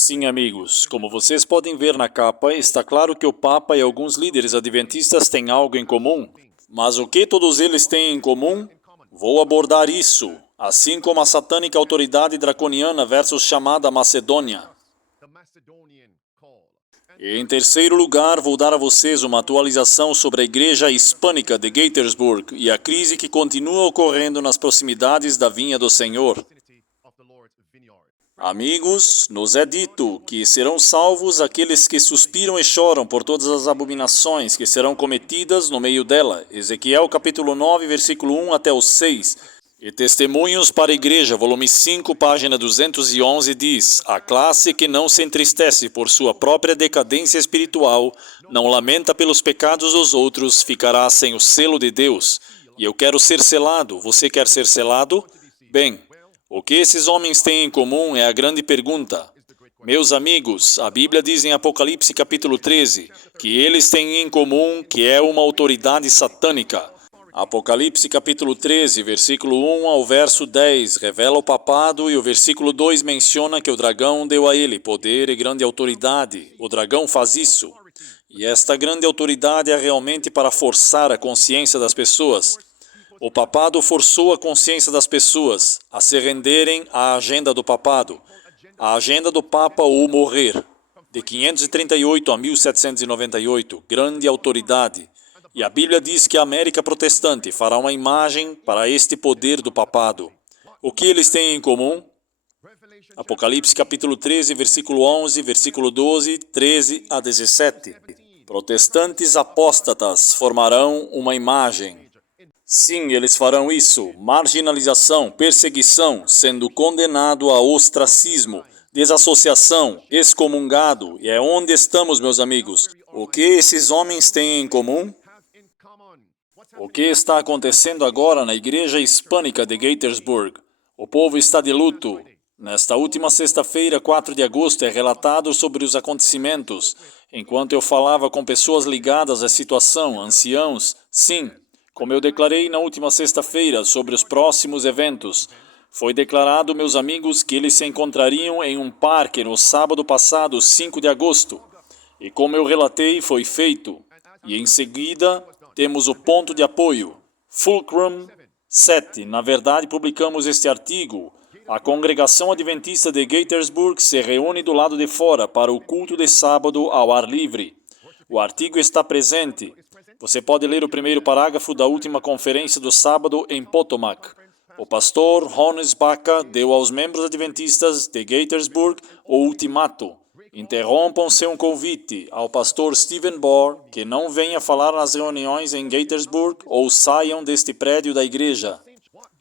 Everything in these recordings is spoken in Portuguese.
Sim, amigos, como vocês podem ver na capa, está claro que o Papa e alguns líderes adventistas têm algo em comum. Mas o que todos eles têm em comum? Vou abordar isso, assim como a satânica autoridade draconiana versus chamada Macedônia. E em terceiro lugar, vou dar a vocês uma atualização sobre a igreja hispânica de Gaithersburg e a crise que continua ocorrendo nas proximidades da vinha do Senhor. Amigos, nos é dito que serão salvos aqueles que suspiram e choram por todas as abominações que serão cometidas no meio dela. Ezequiel capítulo 9, versículo 1 até o 6. E Testemunhos para a Igreja, volume 5, página 211, diz: A classe que não se entristece por sua própria decadência espiritual, não lamenta pelos pecados dos outros, ficará sem o selo de Deus. E eu quero ser selado. Você quer ser selado? Bem, o que esses homens têm em comum é a grande pergunta. Meus amigos, a Bíblia diz em Apocalipse capítulo 13 que eles têm em comum que é uma autoridade satânica. Apocalipse capítulo 13, versículo 1 ao verso 10, revela o papado e o versículo 2 menciona que o dragão deu a ele poder e grande autoridade. O dragão faz isso. E esta grande autoridade é realmente para forçar a consciência das pessoas. O papado forçou a consciência das pessoas a se renderem à agenda do papado. A agenda do Papa ou morrer. De 538 a 1798, grande autoridade. E a Bíblia diz que a América protestante fará uma imagem para este poder do papado. O que eles têm em comum? Apocalipse capítulo 13, versículo 11, versículo 12, 13 a 17. Protestantes apóstatas formarão uma imagem. Sim, eles farão isso. Marginalização, perseguição, sendo condenado a ostracismo, desassociação, excomungado. E é onde estamos, meus amigos. O que esses homens têm em comum? O que está acontecendo agora na igreja hispânica de Gaithersburg? O povo está de luto. Nesta última sexta-feira, 4 de agosto, é relatado sobre os acontecimentos. Enquanto eu falava com pessoas ligadas à situação, anciãos, sim, como eu declarei na última sexta-feira sobre os próximos eventos, foi declarado, meus amigos, que eles se encontrariam em um parque no sábado passado, 5 de agosto. E como eu relatei, foi feito. E em seguida, temos o ponto de apoio, Fulcrum 7. Na verdade, publicamos este artigo. A congregação adventista de Gaithersburg se reúne do lado de fora para o culto de sábado ao ar livre. O artigo está presente. Você pode ler o primeiro parágrafo da última conferência do sábado em Potomac. O pastor Hannes Baca deu aos membros adventistas de Gaithersburg o ultimato. Interrompam seu convite ao pastor Stephen Bohr que não venha falar nas reuniões em Gaithersburg ou saiam deste prédio da igreja.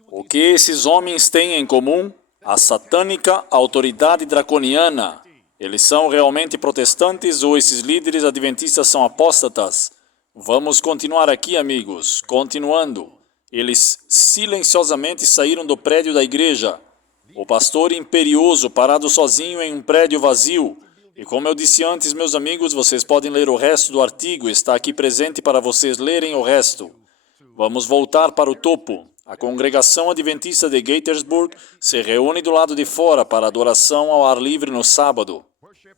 O que esses homens têm em comum? A satânica autoridade draconiana. Eles são realmente protestantes ou esses líderes adventistas são apóstatas? Vamos continuar aqui, amigos. Continuando. Eles silenciosamente saíram do prédio da igreja. O pastor imperioso parado sozinho em um prédio vazio. E como eu disse antes, meus amigos, vocês podem ler o resto do artigo, está aqui presente para vocês lerem o resto. Vamos voltar para o topo. A congregação adventista de Gaithersburg se reúne do lado de fora para adoração ao ar livre no sábado.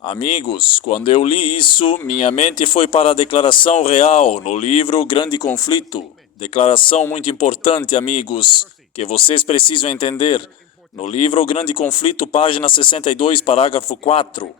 Amigos, quando eu li isso, minha mente foi para a declaração real no livro Grande Conflito. Declaração muito importante, amigos, que vocês precisam entender. No livro O Grande Conflito, página 62, parágrafo 4.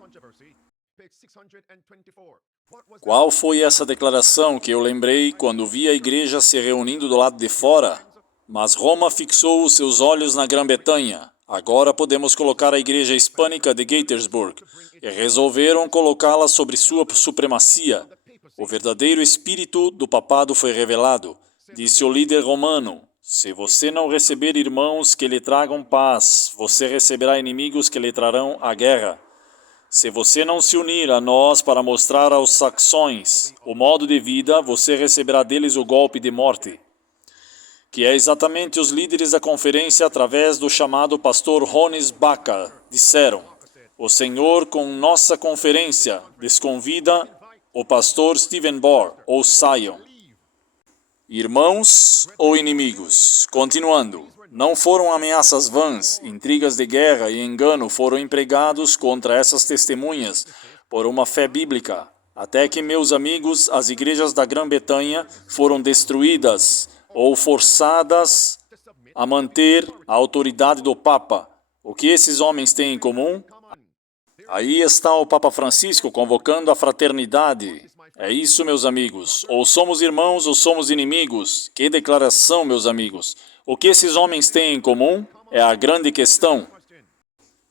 Qual foi essa declaração que eu lembrei quando vi a igreja se reunindo do lado de fora? Mas Roma fixou os seus olhos na Grã-Bretanha. Agora podemos colocar a igreja hispânica de Gaithersburg. E resolveram colocá-la sobre sua supremacia. O verdadeiro espírito do papado foi revelado. Disse o líder romano: se você não receber irmãos que lhe tragam paz, você receberá inimigos que lhe trarão a guerra. Se você não se unir a nós para mostrar aos saxões o modo de vida, você receberá deles o golpe de morte. Que é exatamente os líderes da conferência, através do chamado pastor Hannes Baca, disseram: o Senhor, com nossa conferência, desconvida o pastor Stephen Bohr, ou saiam. Irmãos ou inimigos? Continuando. Não foram ameaças vãs, intrigas de guerra e engano foram empregados contra essas testemunhas por uma fé bíblica, até que, meus amigos, as igrejas da Grã-Bretanha foram destruídas ou forçadas a manter a autoridade do Papa. O que esses homens têm em comum? Aí está o Papa Francisco convocando a fraternidade. É isso, meus amigos. Ou somos irmãos ou somos inimigos. Que declaração, meus amigos. O que esses homens têm em comum é a grande questão.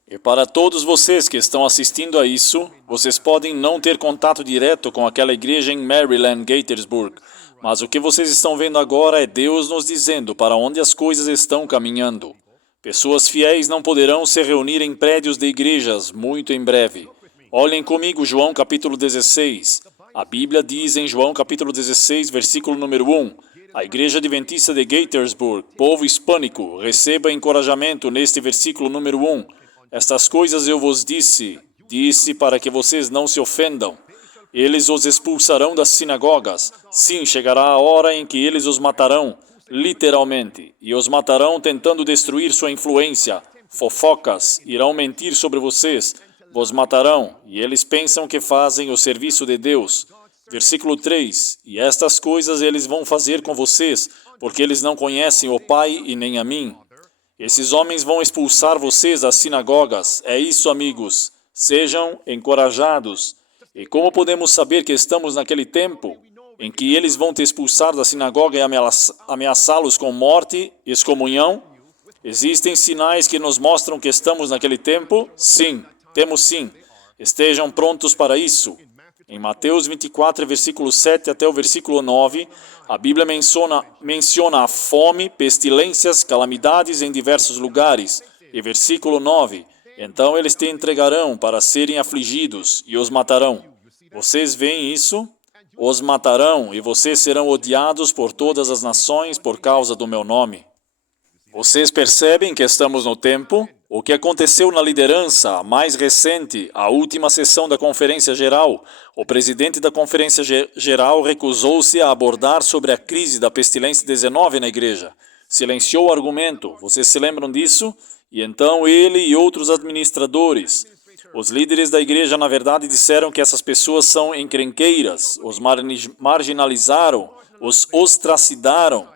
E para todos vocês que estão assistindo a isso, vocês podem não ter contato direto com aquela igreja em Maryland, Gaithersburg, mas o que vocês estão vendo agora é Deus nos dizendo para onde as coisas estão caminhando. Pessoas fiéis não poderão se reunir em prédios de igrejas muito em breve. Olhem comigo João capítulo 16. A Bíblia diz em João capítulo 16, versículo número 1, a Igreja Adventista de Gaithersburg, povo hispânico, receba encorajamento neste versículo número 1. Estas coisas eu vos disse para que vocês não se ofendam. Eles os expulsarão das sinagogas. Sim, chegará a hora em que eles os matarão, literalmente, e os matarão tentando destruir sua influência. Fofocas irão mentir sobre vocês, vos matarão, e eles pensam que fazem o serviço de Deus. Versículo 3, e estas coisas eles vão fazer com vocês, porque eles não conhecem o Pai e nem a mim. Esses homens vão expulsar vocês das sinagogas. É isso, amigos. Sejam encorajados. E como podemos saber que estamos naquele tempo em que eles vão te expulsar da sinagoga e ameaçá-los com morte e excomunhão? Existem sinais que nos mostram que estamos naquele tempo? Sim, temos sim. Estejam prontos para isso. Em Mateus 24, versículo 7 até o versículo 9, a Bíblia menciona a fome, pestilências, calamidades em diversos lugares. E versículo 9, então eles te entregarão para serem afligidos e os matarão. Vocês veem isso? Os matarão e vocês serão odiados por todas as nações por causa do meu nome. Vocês percebem que estamos no tempo? O que aconteceu na liderança, a mais recente, a última sessão da Conferência Geral, o presidente da Conferência Geral recusou-se a abordar sobre a crise da pestilência 19 na igreja. Silenciou o argumento. Vocês se lembram disso? E então ele e outros administradores, os líderes da igreja, na verdade, disseram que essas pessoas são encrenqueiras, os marginalizaram, os ostracidaram,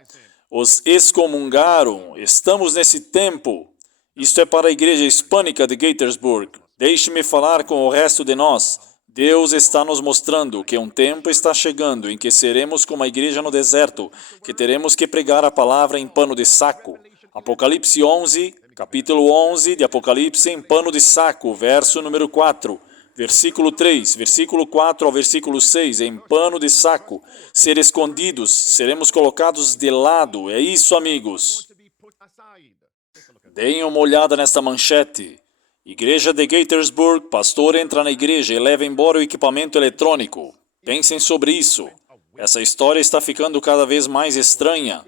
os excomungaram. Estamos nesse tempo. Isto é para a igreja hispânica de Gaithersburg. Deixe-me falar com o resto de nós. Deus está nos mostrando que um tempo está chegando em que seremos como a igreja no deserto, que teremos que pregar a palavra em pano de saco. Apocalipse 11, capítulo 11 de Apocalipse em pano de saco, verso número 4. Versículo 3, versículo 4 ao versículo 6, em pano de saco, ser escondidos, seremos colocados de lado. É isso, amigos. Deem uma olhada nesta manchete. Igreja de Gaithersburg, pastor entra na igreja e leva embora o equipamento eletrônico. Pensem sobre isso. Essa história está ficando cada vez mais estranha.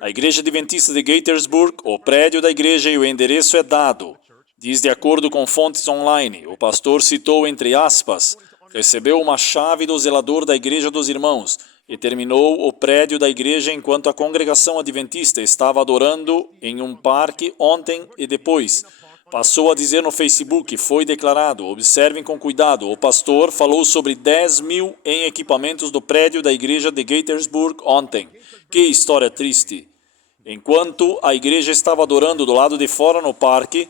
A Igreja Adventista de Gaithersburg, o prédio da igreja e o endereço é dado. Diz de acordo com fontes online, o pastor citou entre aspas, recebeu uma chave do zelador da Igreja dos Irmãos e terminou o prédio da igreja enquanto a congregação adventista estava adorando em um parque ontem e depois. Passou a dizer no Facebook, foi declarado, observem com cuidado, o pastor falou sobre 10 mil em equipamentos do prédio da igreja de Gaithersburg ontem. Que história triste. Enquanto a igreja estava adorando do lado de fora no parque,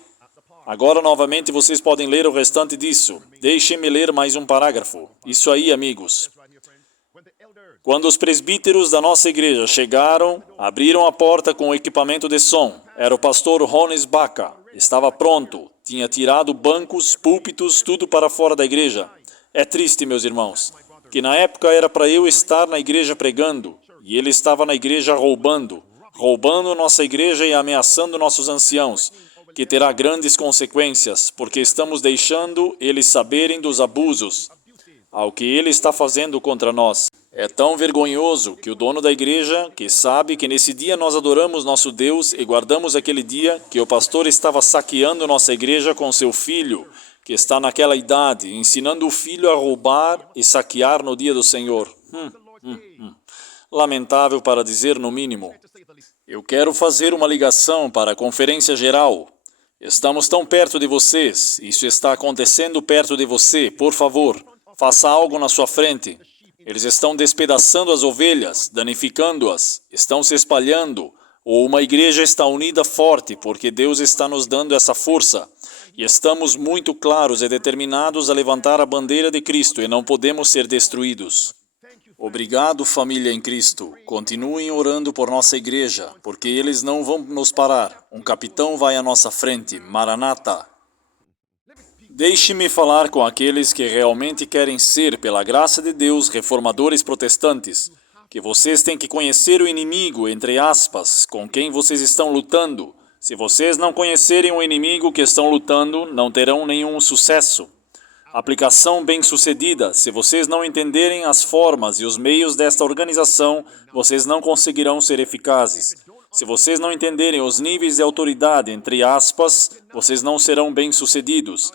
agora novamente vocês podem ler o restante disso. Deixem-me ler mais um parágrafo. Isso aí, amigos. Quando os presbíteros da nossa igreja chegaram, abriram a porta com o equipamento de som. Era o pastor Rones Baca. Estava pronto. Tinha tirado bancos, púlpitos, tudo para fora da igreja. É triste, meus irmãos, que na época era para eu estar na igreja pregando, e ele estava na igreja roubando nossa igreja e ameaçando nossos anciãos, que terá grandes consequências, porque estamos deixando eles saberem dos abusos, ao que ele está fazendo contra nós. É tão vergonhoso que o dono da igreja, que sabe que nesse dia nós adoramos nosso Deus e guardamos aquele dia, que o pastor estava saqueando nossa igreja com seu filho, que está naquela idade, ensinando o filho a roubar e saquear no dia do Senhor. Lamentável para dizer no mínimo. Eu quero fazer uma ligação para a conferência geral. Estamos tão perto de vocês. Isso está acontecendo perto de você. Por favor, faça algo na sua frente. Eles estão despedaçando as ovelhas, danificando-as, estão se espalhando. Ou uma igreja está unida forte, porque Deus está nos dando essa força. E estamos muito claros e determinados a levantar a bandeira de Cristo e não podemos ser destruídos. Obrigado, família em Cristo. Continuem orando por nossa igreja, porque eles não vão nos parar. Um capitão vai à nossa frente. Maranata. Deixe-me falar com aqueles que realmente querem ser, pela graça de Deus, reformadores protestantes. Que vocês têm que conhecer o inimigo, entre aspas, com quem vocês estão lutando. Se vocês não conhecerem o inimigo que estão lutando, não terão nenhum sucesso. Aplicação bem-sucedida. Se vocês não entenderem as formas e os meios desta organização, vocês não conseguirão ser eficazes. Se vocês não entenderem os níveis de autoridade, entre aspas, vocês não serão bem-sucedidos.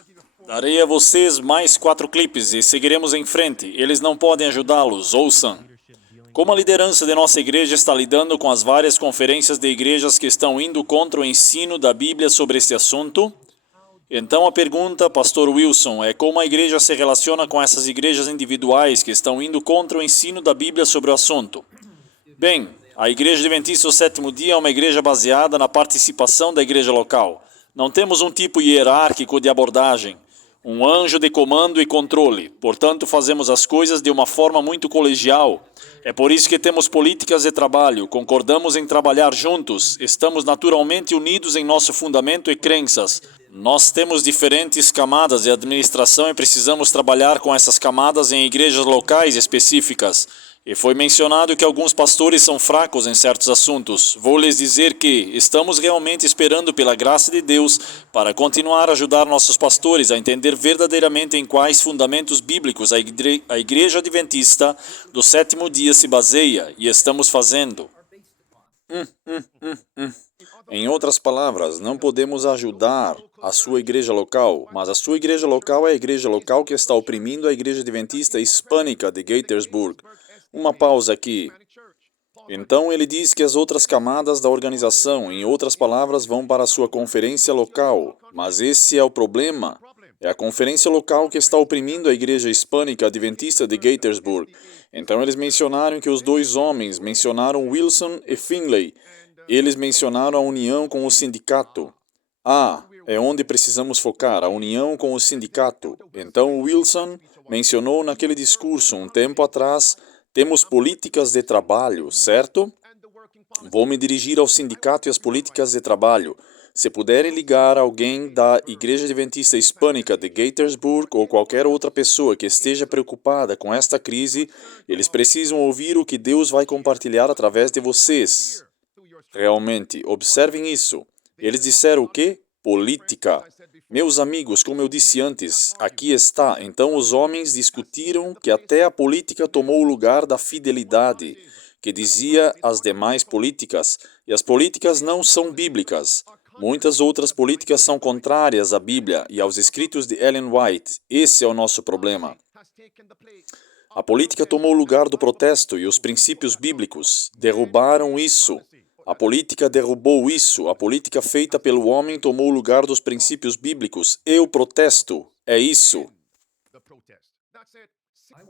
Darei a vocês mais 4 clipes e seguiremos em frente. Eles não podem ajudá-los, ouçam. Como a liderança de nossa igreja está lidando com as várias conferências de igrejas que estão indo contra o ensino da Bíblia sobre este assunto? Então a pergunta, Pastor Wilson, é como a igreja se relaciona com essas igrejas individuais que estão indo contra o ensino da Bíblia sobre o assunto? Bem, a Igreja Adventista do Sétimo Dia é uma igreja baseada na participação da igreja local. Não temos um tipo hierárquico de abordagem, um anjo de comando e controle. Portanto, fazemos as coisas de uma forma muito colegial. É por isso que temos políticas de trabalho, concordamos em trabalhar juntos, estamos naturalmente unidos em nosso fundamento e crenças. Nós temos diferentes camadas de administração e precisamos trabalhar com essas camadas em igrejas locais específicas. E foi mencionado que alguns pastores são fracos em certos assuntos. Vou lhes dizer que estamos realmente esperando pela graça de Deus para continuar a ajudar nossos pastores a entender verdadeiramente em quais fundamentos bíblicos a Igreja Adventista do Sétimo Dia se baseia, e estamos fazendo. Em outras palavras, não podemos ajudar a sua igreja local, mas a sua igreja local é a igreja local que está oprimindo a Igreja Adventista Hispânica de Gaithersburg. Uma pausa aqui. Então ele diz que as outras camadas da organização, em outras palavras, vão para a sua conferência local. Mas esse é o problema. É a conferência local que está oprimindo a Igreja Hispânica Adventista de Gaithersburg. Então eles mencionaram que os dois homens mencionaram Wilson e Finley. Eles mencionaram a união com o sindicato. É onde precisamos focar, a união com o sindicato. Então Wilson mencionou naquele discurso um tempo atrás: temos políticas de trabalho, certo? Vou me dirigir ao sindicato e às políticas de trabalho. Se puderem ligar alguém da Igreja Adventista Hispânica de Gaithersburg ou qualquer outra pessoa que esteja preocupada com esta crise, eles precisam ouvir o que Deus vai compartilhar através de vocês. Realmente, observem isso. Eles disseram o quê? Política. Meus amigos, como eu disse antes, aqui está. Então os homens discutiram que até a política tomou o lugar da fidelidade, que dizia as demais políticas, e as políticas não são bíblicas. Muitas outras políticas são contrárias à Bíblia e aos escritos de Ellen White. Esse é o nosso problema. A política tomou o lugar do protesto e os princípios bíblicos derrubaram isso. A política derrubou isso. A política feita pelo homem tomou o lugar dos princípios bíblicos e o protesto. É isso.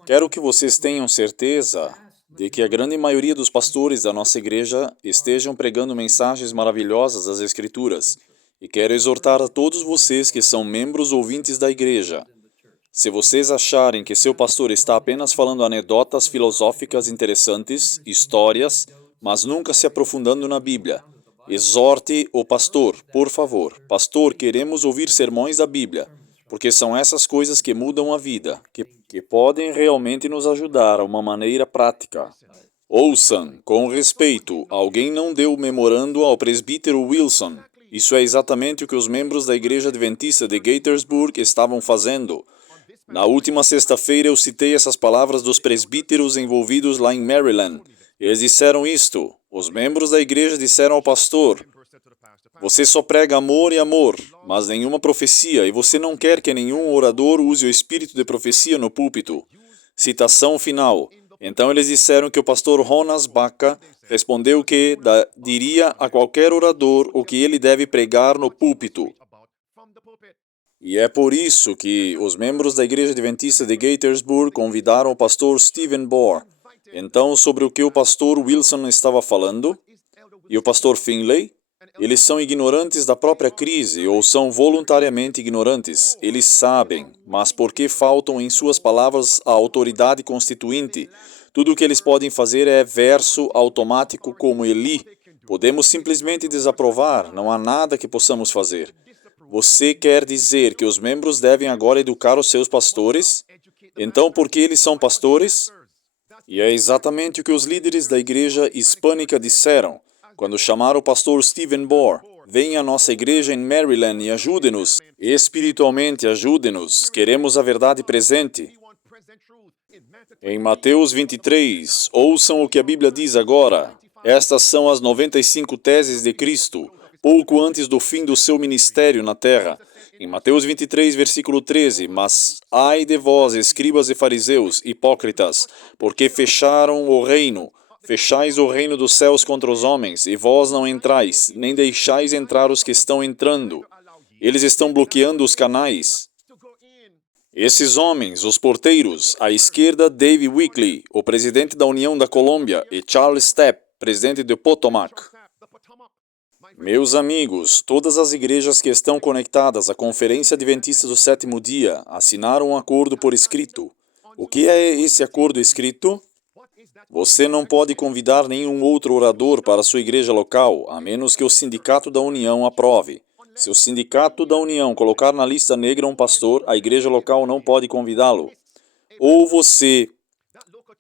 Quero que vocês tenham certeza de que a grande maioria dos pastores da nossa igreja estejam pregando mensagens maravilhosas das Escrituras. E quero exortar a todos vocês que são membros ouvintes da igreja. Se vocês acharem que seu pastor está apenas falando anedotas filosóficas interessantes, histórias, mas nunca se aprofundando na Bíblia, exorte o pastor, por favor. Pastor, queremos ouvir sermões da Bíblia, porque são essas coisas que mudam a vida, que podem realmente nos ajudar a uma maneira prática. Ouçam, com respeito, alguém não deu memorando ao presbítero Wilson. Isso é exatamente o que os membros da Igreja Adventista de Gaithersburg estavam fazendo. Na última sexta-feira eu citei essas palavras dos presbíteros envolvidos lá em Maryland. Eles disseram isto. Os membros da igreja disseram ao pastor: você só prega amor e amor, mas nenhuma profecia, e você não quer que nenhum orador use o espírito de profecia no púlpito. Citação final. Então eles disseram que o pastor Jonas Baca respondeu que diria a qualquer orador o que ele deve pregar no púlpito. E é por isso que os membros da Igreja Adventista de Gaithersburg convidaram o pastor Stephen Bohr. Então, sobre o que o pastor Wilson estava falando, e o pastor Finley, eles são ignorantes da própria crise ou são voluntariamente ignorantes. Eles sabem, mas porque faltam em suas palavras a autoridade constituinte, tudo o que eles podem fazer é verso automático como Eli. Podemos simplesmente desaprovar, não há nada que possamos fazer. Você quer dizer que os membros devem agora educar os seus pastores? Então, por que eles são pastores? E é exatamente o que os líderes da igreja hispânica disseram, quando chamaram o pastor Stephen Bohr. Venha à nossa igreja em Maryland e ajude-nos. Espiritualmente, ajude-nos. Queremos a verdade presente. Em Mateus 23, ouçam o que a Bíblia diz agora. Estas são as 95 teses de Cristo, pouco antes do fim do seu ministério na terra. Em Mateus 23, versículo 13, mas ai de vós, escribas e fariseus, hipócritas, porque fecharam o reino. Fechais o reino dos céus contra os homens, e vós não entrais, nem deixais entrar os que estão entrando. Eles estão bloqueando os canais. Esses homens, os porteiros, à esquerda, Dave Weekley, o presidente da União da Colômbia, e Charles Stepp, presidente de Potomac. Meus amigos, todas as igrejas que estão conectadas à Conferência Adventista do Sétimo Dia assinaram um acordo por escrito. O que é esse acordo escrito? Você não pode convidar nenhum outro orador para sua igreja local, a menos que o Sindicato da União aprove. Se o Sindicato da União colocar na lista negra um pastor, a igreja local não pode convidá-lo. Ou você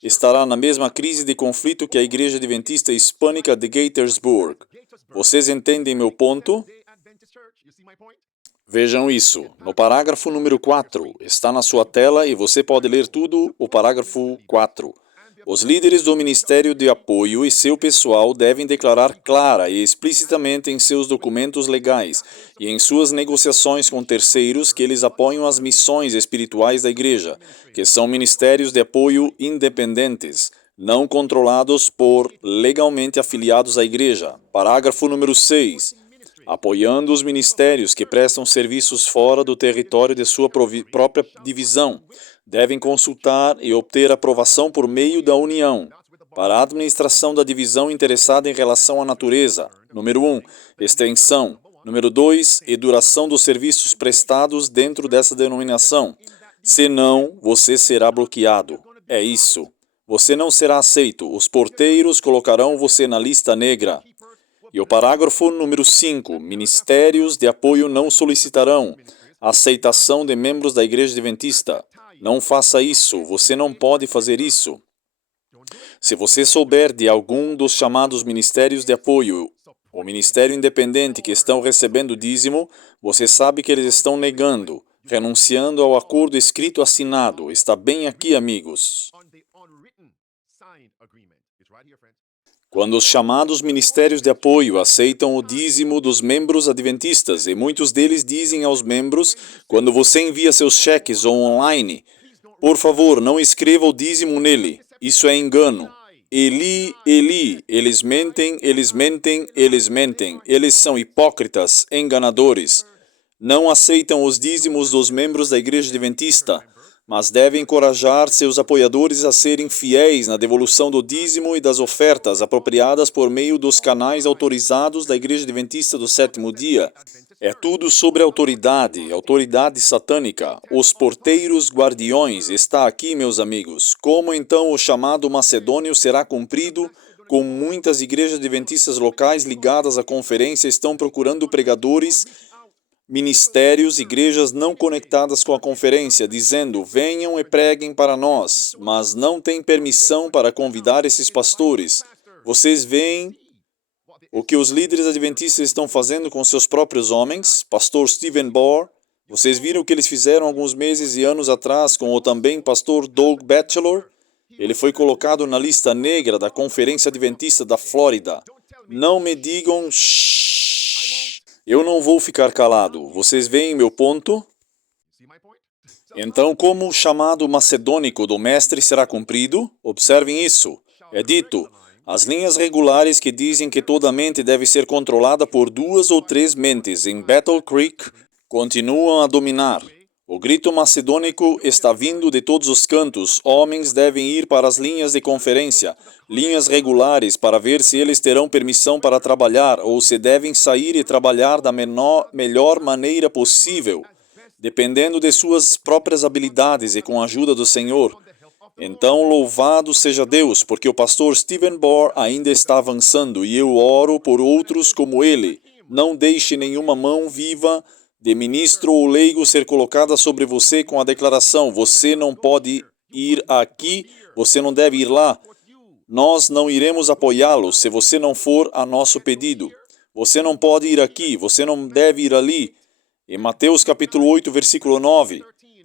estará na mesma crise de conflito que a Igreja Adventista Hispânica de Gaithersburg. Vocês entendem meu ponto? Vejam isso. No parágrafo número 4, está na sua tela e você pode ler tudo o parágrafo 4. Os líderes do Ministério de Apoio e seu pessoal devem declarar clara e explicitamente em seus documentos legais e em suas negociações com terceiros que eles apoiam as missões espirituais da Igreja, que são ministérios de apoio independentes, não controlados por legalmente afiliados à Igreja. Parágrafo número 6. Apoiando os ministérios que prestam serviços fora do território de sua própria divisão, devem consultar e obter aprovação por meio da União para a administração da divisão interessada em relação à natureza. Número 1, extensão. Número 2, e duração dos serviços prestados dentro dessa denominação. Senão, você será bloqueado. É isso. Você não será aceito. Os porteiros colocarão você na lista negra. E o parágrafo número 5, ministérios de apoio não solicitarão a aceitação de membros da Igreja Adventista. Não faça isso, você não pode fazer isso. Se você souber de algum dos chamados ministérios de apoio, ou ministério independente que estão recebendo dízimo, você sabe que eles estão negando, renunciando ao acordo escrito assinado. Está bem aqui, amigos. Quando os chamados ministérios de apoio aceitam o dízimo dos membros adventistas, e muitos deles dizem aos membros, quando você envia seus cheques ou online, por favor, não escreva o dízimo nele, isso é engano. Eli, Eli, eles mentem, eles mentem, eles mentem, eles são hipócritas, enganadores. Não aceitam os dízimos dos membros da Igreja Adventista, mas devem encorajar seus apoiadores a serem fiéis na devolução do dízimo e das ofertas apropriadas por meio dos canais autorizados da Igreja Adventista do Sétimo Dia. É tudo sobre autoridade satânica. Os porteiros guardiões está aqui, meus amigos. Como então o chamado macedônio será cumprido? Com muitas igrejas adventistas locais ligadas à conferência estão procurando pregadores, ministérios, igrejas não conectadas com a conferência, dizendo, venham e preguem para nós, mas não têm permissão para convidar esses pastores. Vocês veem o que os líderes adventistas estão fazendo com seus próprios homens? Pastor Stephen Bohr, vocês viram o que eles fizeram alguns meses e anos atrás com o também pastor Doug Batchelor? Ele foi colocado na lista negra da Conferência Adventista da Flórida. Não me digam shhh. Eu não vou ficar calado. Vocês veem meu ponto? Então, como o chamado macedônico do mestre será cumprido? Observem isso. É dito, as linhas regulares que dizem que toda mente deve ser controlada por 2 ou 3 mentes em Battle Creek continuam a dominar. O grito macedônico está vindo de todos os cantos. Homens devem ir para as linhas de conferência, linhas regulares, para ver se eles terão permissão para trabalhar ou se devem sair e trabalhar da melhor maneira possível, dependendo de suas próprias habilidades e com a ajuda do Senhor. Então, louvado seja Deus, porque o pastor Stephen Bohr ainda está avançando e eu oro por outros como ele. Não deixe nenhuma mão viva de ministro ou leigo ser colocada sobre você com a declaração: você não pode ir aqui, você não deve ir lá. Nós não iremos apoiá-lo se você não for a nosso pedido. Você não pode ir aqui, você não deve ir ali. Em Mateus capítulo 8, versículo 9,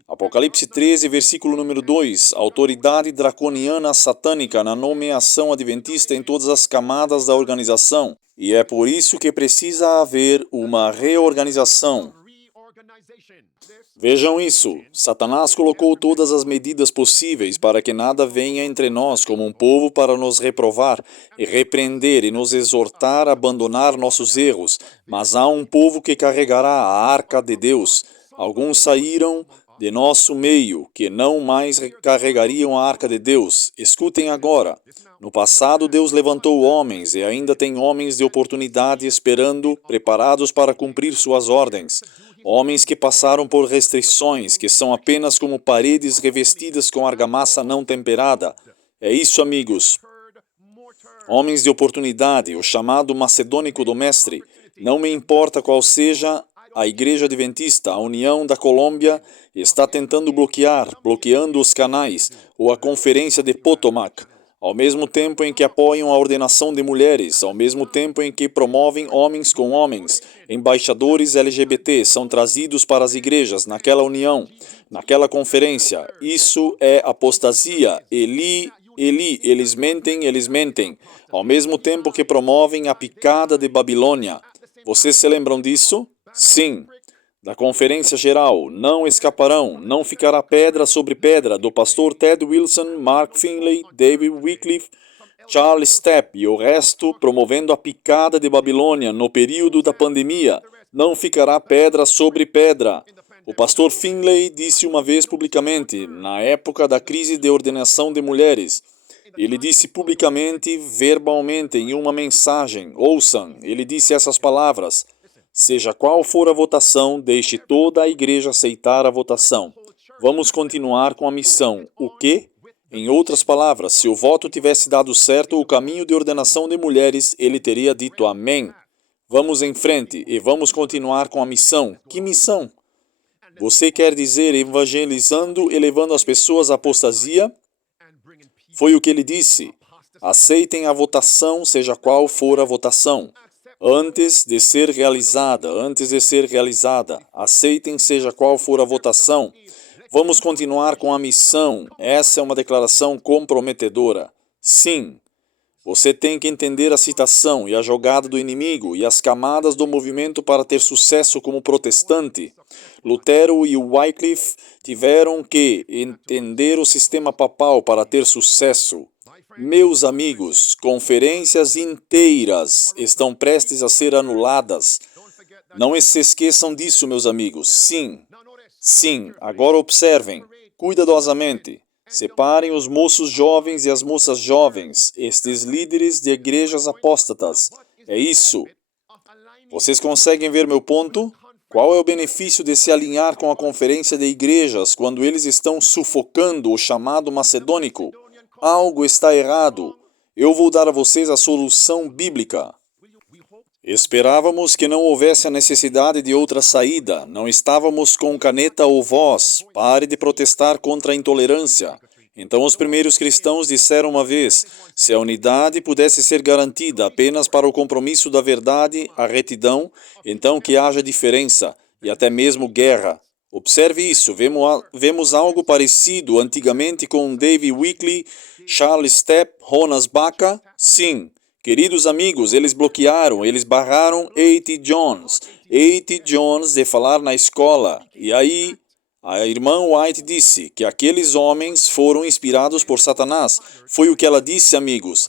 Apocalipse 13, versículo número 2, autoridade draconiana satânica na nomeação adventista em todas as camadas da organização. E é por isso que precisa haver uma reorganização. Vejam isso, Satanás colocou todas as medidas possíveis para que nada venha entre nós como um povo para nos reprovar e repreender e nos exortar a abandonar nossos erros, mas há um povo que carregará a arca de Deus. Alguns saíram de nosso meio, que não mais carregariam a arca de Deus. Escutem agora. No passado, Deus levantou homens e ainda tem homens de oportunidade esperando, preparados para cumprir suas ordens. Homens que passaram por restrições, que são apenas como paredes revestidas com argamassa não temperada. É isso, amigos. Homens de oportunidade, o chamado macedônico do mestre. Não me importa qual seja a Igreja Adventista, a União da Colômbia, está tentando bloqueando os canais, ou a Conferência de Potomac, ao mesmo tempo em que apoiam a ordenação de mulheres, ao mesmo tempo em que promovem homens com homens. Embaixadores LGBT são trazidos para as igrejas naquela união, naquela conferência. Isso é apostasia. Eli, eles mentem, ao mesmo tempo que promovem a picada de Babilônia. Vocês se lembram disso? Sim. Da Conferência Geral, não escaparão, não ficará pedra sobre pedra, do pastor Ted Wilson, Mark Finley, David Wycliffe, Charles Stepp e o resto promovendo a picada de Babilônia no período da pandemia. Não ficará pedra sobre pedra. O pastor Finley disse uma vez publicamente, na época da crise de ordenação de mulheres, ele disse publicamente, verbalmente, em uma mensagem, ouçam, ele disse essas palavras: seja qual for a votação, deixe toda a igreja aceitar a votação. Vamos continuar com a missão. O quê? Em outras palavras, se o voto tivesse dado certo o caminho de ordenação de mulheres, ele teria dito amém. Vamos em frente e vamos continuar com a missão. Que missão? Você quer dizer evangelizando e levando as pessoas à apostasia? Foi o que ele disse. Aceitem a votação, seja qual for a votação. Antes de ser realizada, aceitem seja qual for a votação. Vamos continuar com a missão. Essa é uma declaração comprometedora. Sim, você tem que entender a citação e a jogada do inimigo e as camadas do movimento para ter sucesso como protestante. Lutero e Wycliffe tiveram que entender o sistema papal para ter sucesso. Meus amigos, conferências inteiras estão prestes a ser anuladas. Não se esqueçam disso, meus amigos. Sim, agora observem, cuidadosamente. Separem os moços jovens e as moças jovens, estes líderes de igrejas apóstatas. É isso. Vocês conseguem ver meu ponto? Qual é o benefício de se alinhar com a conferência de igrejas quando eles estão sufocando o chamado macedônico? Algo está errado. Eu vou dar a vocês a solução bíblica. Esperávamos que não houvesse a necessidade de outra saída. Não estávamos com caneta ou voz. Pare de protestar contra a intolerância. Então os primeiros cristãos disseram uma vez, se a unidade pudesse ser garantida apenas para o compromisso da verdade, a retidão, então que haja diferença e até mesmo guerra. Observe isso, vemos algo parecido antigamente com David Wycliffe, Charles Stepp, Jonas Baca. Sim, queridos amigos, eles barraram A.T. Jones de falar na escola. E aí, A irmã White disse que aqueles homens foram inspirados por Satanás. Foi o que ela disse, amigos.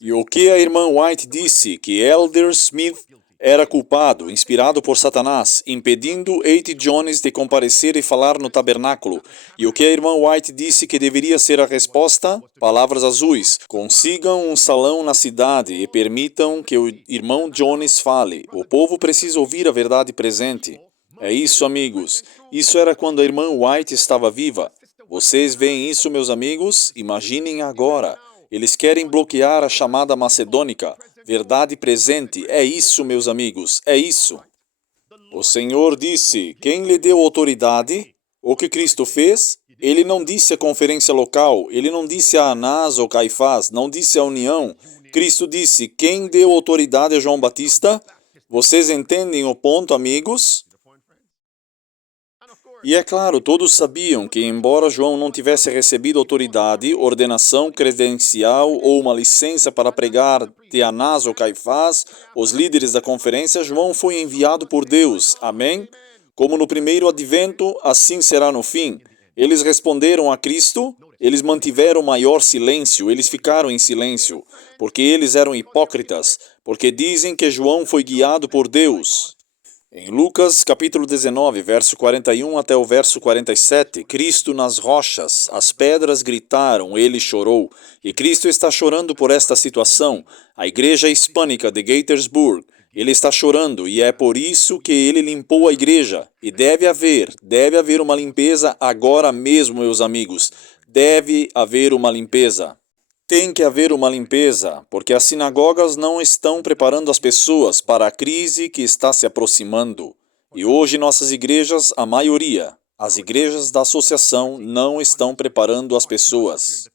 E o que a irmã White disse? Que Elder Smith era culpado, inspirado por Satanás, impedindo A.T. Jones de comparecer e falar no tabernáculo. E o que a irmã White disse que deveria ser a resposta? Palavras azuis. Consigam um salão na cidade e permitam que o irmão Jones fale. O povo precisa ouvir a verdade presente. É isso, amigos. Isso era quando a irmã White estava viva. Vocês veem isso, meus amigos? Imaginem agora. Eles querem bloquear a chamada macedônica. Verdade presente. É isso, meus amigos. É isso. O Senhor disse, quem lhe deu autoridade? O que Cristo fez? Ele não disse à conferência local, ele não disse a Anás ou Caifás, não disse à União. Cristo disse, quem deu autoridade a João Batista? Vocês entendem o ponto, amigos? E é claro, todos sabiam que, embora João não tivesse recebido autoridade, ordenação credencial ou uma licença para pregar de Anás ou Caifás, os líderes da conferência, João foi enviado por Deus. Amém? Como no primeiro advento, assim será no fim. Eles responderam a Cristo, eles mantiveram maior silêncio, eles ficaram em silêncio, porque eles eram hipócritas, porque dizem que João foi guiado por Deus. Em Lucas, capítulo 19, verso 41 até o verso 47, Cristo nas rochas, as pedras gritaram, ele chorou. E Cristo está chorando por esta situação. A igreja hispânica de Gaithersburg, ele está chorando e é por isso que ele limpou a igreja. E deve haver uma limpeza agora mesmo, meus amigos. Deve haver uma limpeza. Tem que haver uma limpeza, porque as sinagogas não estão preparando as pessoas para a crise que está se aproximando. E hoje nossas igrejas, a maioria, as igrejas da associação, não estão preparando as pessoas.